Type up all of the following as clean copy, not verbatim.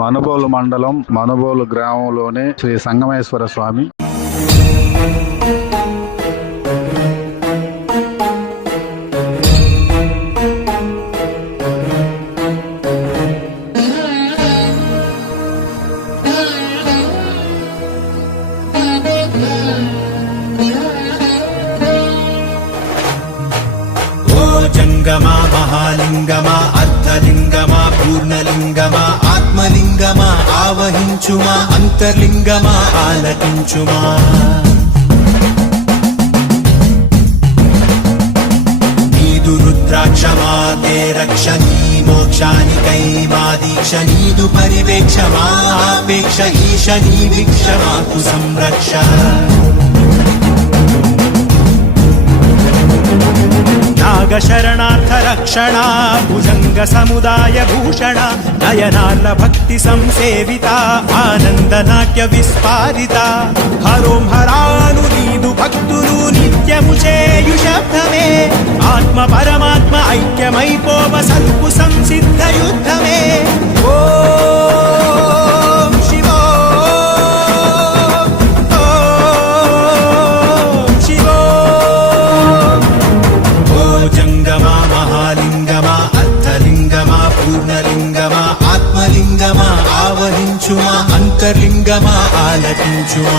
మనుబోలు మండలం మనుబోలు గ్రామంలోని శ్రీ సంగమేశ్వర స్వామి. జంగమా మహాలింగమా అర్ధలింగమా పూర్ణలింగమా ఆత్మలింగమా ఆవహించుమా అంతర్లింగమా ఆలకించుమా. నీదు రుద్రాక్షమా తే రక్ష నీ మోక్షానికై మా దీక్ష నీదు పరివేక్ష మా ఆపేక్ష ఈశ నీ వీక్ష మాకు సంరక్ష. నాగ శరణార్థ రక్షణ భుజంగ సముదాయ భూషణ నయనార్ల భక్తి సంసేవిత ఆనంద నాట్య విస్పారిత. హరోం హరాను నీదు భక్తులు నిత్యము చేయు శబ్దమే ఆత్మ పరమాత్మ ఐక్యమైపోవ సత్పు సంసిద్ధ యుద్ధమే. ఓ ఆత్మలింగమా ఆవహించుమా అంతర్లింగమా ఆలకించుమా.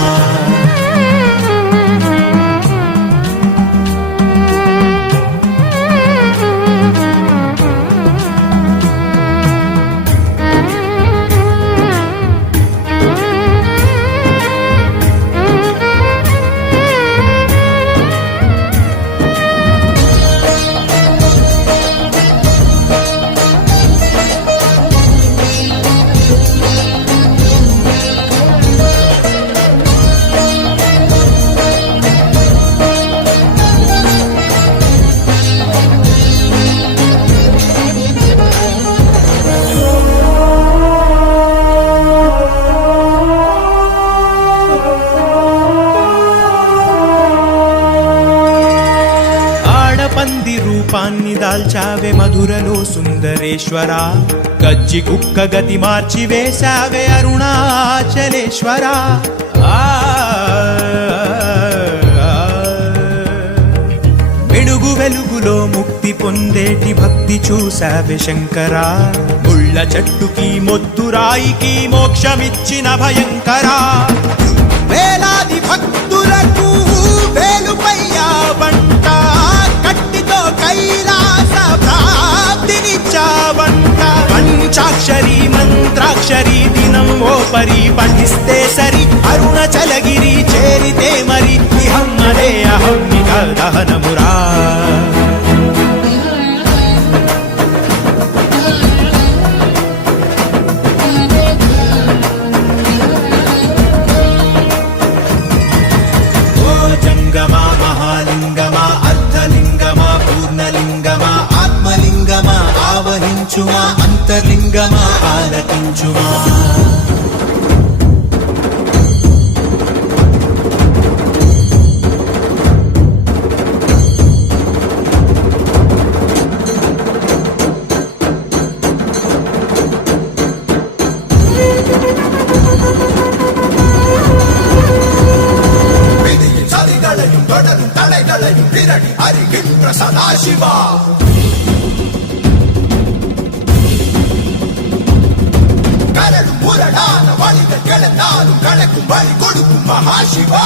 రూపాన్ని దాల్చావే మధురలో సుందరేశ్వరా గజ్జి కుక్క గతి మార్చి వేశావే అరుణాచలేశ్వరా. వెలుగు వెలుగులో ముక్తి పొందేటి భక్తి చూశావే శంకరా ముళ్ళ చెట్టుకి మొద్దురాయికి మోక్షమిచ్చిన భయంకరా. వేలాది భక్తులకు వేలుపయ్యా వంట కట్టితో కైలాస ప్రాప్తినిచ్చావంట. పంచాక్షరి మంత్రాక్షరి దినం ఓ పరి పఠిస్తే సరి అరుణాచలగిరి చేరితే మరి ఇహం అదే అహం ఇక దహనమురా. జంగమా మహాలింగమా అర్ధలింగమా పూర్ణలింగమా ఆత్మలింగమా ఆవహించుమా అంతర్లింగమా ఆలకించుమా. ஹரிகின்ற சதாசிவா கரடும் புரடான வழிகள் கிளந்தாலும் கணக்கும் வழி கொடுக்கும் மகாசிவா.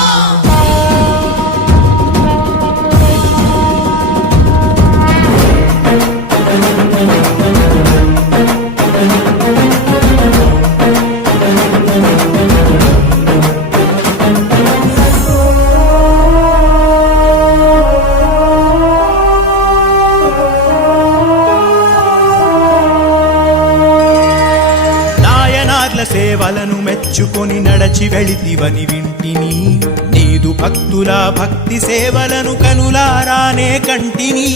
సేవలను మెచ్చుకొని నడచి వెళితివని వింటిని నీదు భక్తుల భక్తి సేవలను కనులారానే కంటిని.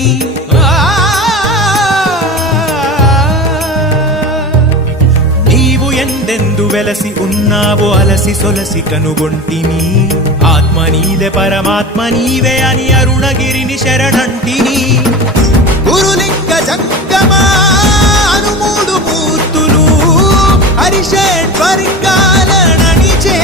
నీవు ఎందెందు వెలసి ఉన్నావో అలసి సొలసి కనుగొంటిని. ఆత్మ నీదే పరమాత్మ నీవే అని అరుణగిరిని శరణంటిని. గురులింగ జంగమా అనుమూడు మూర్తులు అరిషడ్ వర్గాల నడిచే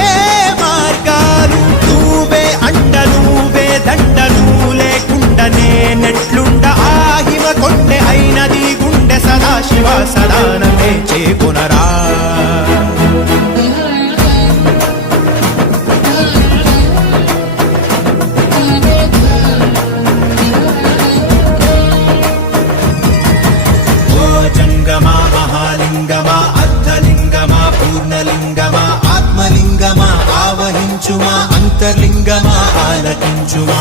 మార్గాలు నువ్వే అండ నువ్వే దండ నువ్వు లేకుండా నేనెట్లుండ ఆహిమ కొండె అయినది గుండె సదాశివ సదానమే చేకొనరా జంగమా మహాలింగమా అర్ధలింగమా పూర్ణలింగమా ఆత్మలింగమా ఆవహించుమా అంతర్లింగమా ఆలకించుమా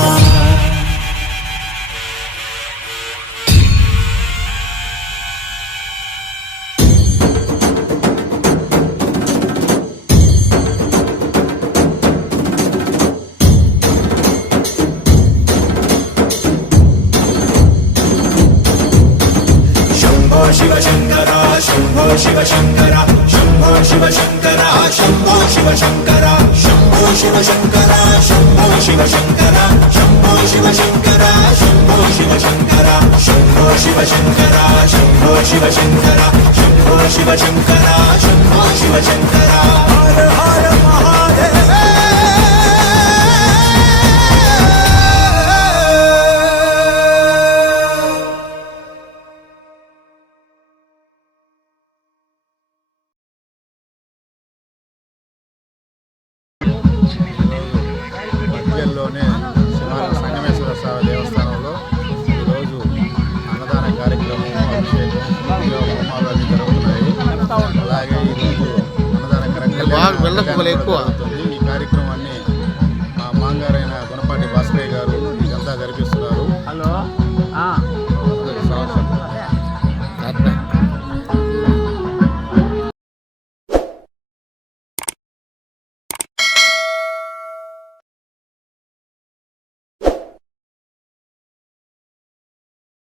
శివ శంకర శంభో శివ శంకర శంభో శివ శంకర శంభో శివ శంకర శంభో శివ శంకర శంభో శివ శంకర శంభో శివ శంకర శంభో శివ శంకర శంభో శివ శంకర శంభో శివ శంకర శంభో శివ శంకర శంభో శివ శంకర హర హర మహాదేవ మధ్యలోనే సంగమేశ్వర స్వామి దేవస్థానంలో ఈరోజు అన్నదాన కార్యక్రమం అభిషేకం హోమాలు అన్నీ జరుగుతున్నాయి. అలాగే ఈరోజు అన్నదాన కార్యక్రమం ఈ కార్యక్రమం